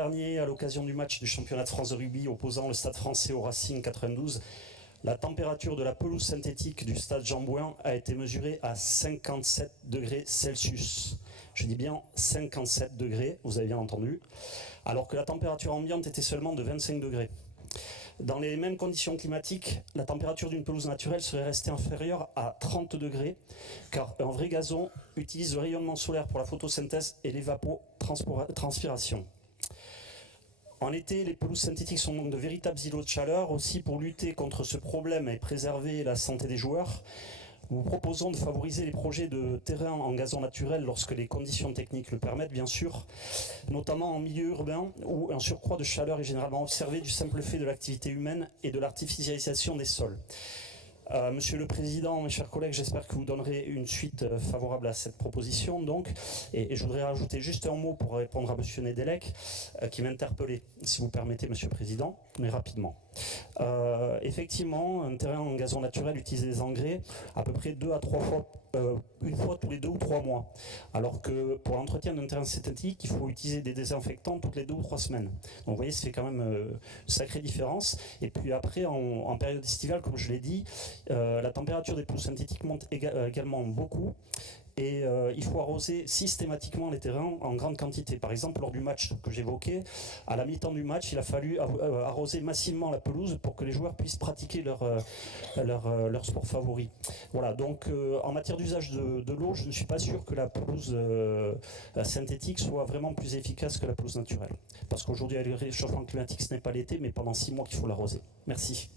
dernier, à l'occasion du match du championnat de France de rugby opposant le Stade français au Racing 92, la température de la pelouse synthétique du stade Jean-Bouin a été mesurée à 57 degrés Celsius. Je dis bien 57 degrés, vous avez bien entendu, alors que la température ambiante était seulement de 25 degrés. Dans les mêmes conditions climatiques, la température d'une pelouse naturelle serait restée inférieure à 30 degrés, car un vrai gazon utilise le rayonnement solaire pour la photosynthèse et l'évapotranspiration. En été, les pelouses synthétiques sont donc de véritables îlots de chaleur. Aussi, pour lutter contre ce problème et préserver la santé des joueurs, nous proposons de favoriser les projets de terrain en gazon naturel lorsque les conditions techniques le permettent, bien sûr, notamment en milieu urbain où un surcroît de chaleur est généralement observé du simple fait de l'activité humaine et de l'artificialisation des sols. Monsieur le Président, mes chers collègues, j'espère que vous donnerez une suite favorable à cette proposition. Donc, et je voudrais rajouter juste un mot pour répondre à Monsieur Nedelec, qui m'a interpellé, si vous permettez, Monsieur le Président, mais rapidement. Effectivement, un terrain en gazon naturel utilise des engrais à peu près 2 à 3 fois, une fois tous les 2 ou 3 mois. Alors que pour l'entretien d'un terrain synthétique, il faut utiliser des désinfectants toutes les 2 ou 3 semaines. Donc vous voyez, ça fait quand même une sacrée différence. Et puis après, en période estivale, comme je l'ai dit, la température des pelouses synthétiques monte également beaucoup. Et il faut arroser systématiquement les terrains en grande quantité. Par exemple, lors du match que j'évoquais, à la mi-temps du match, il a fallu arroser massivement la pelouse pour que les joueurs puissent pratiquer leur sport favori. Voilà, donc en matière d'usage de l'eau, je ne suis pas sûr que la pelouse synthétique soit vraiment plus efficace que la pelouse naturelle. Parce qu'aujourd'hui, avec le réchauffement climatique, ce n'est pas l'été, mais pendant 6 mois qu'il faut l'arroser. Merci.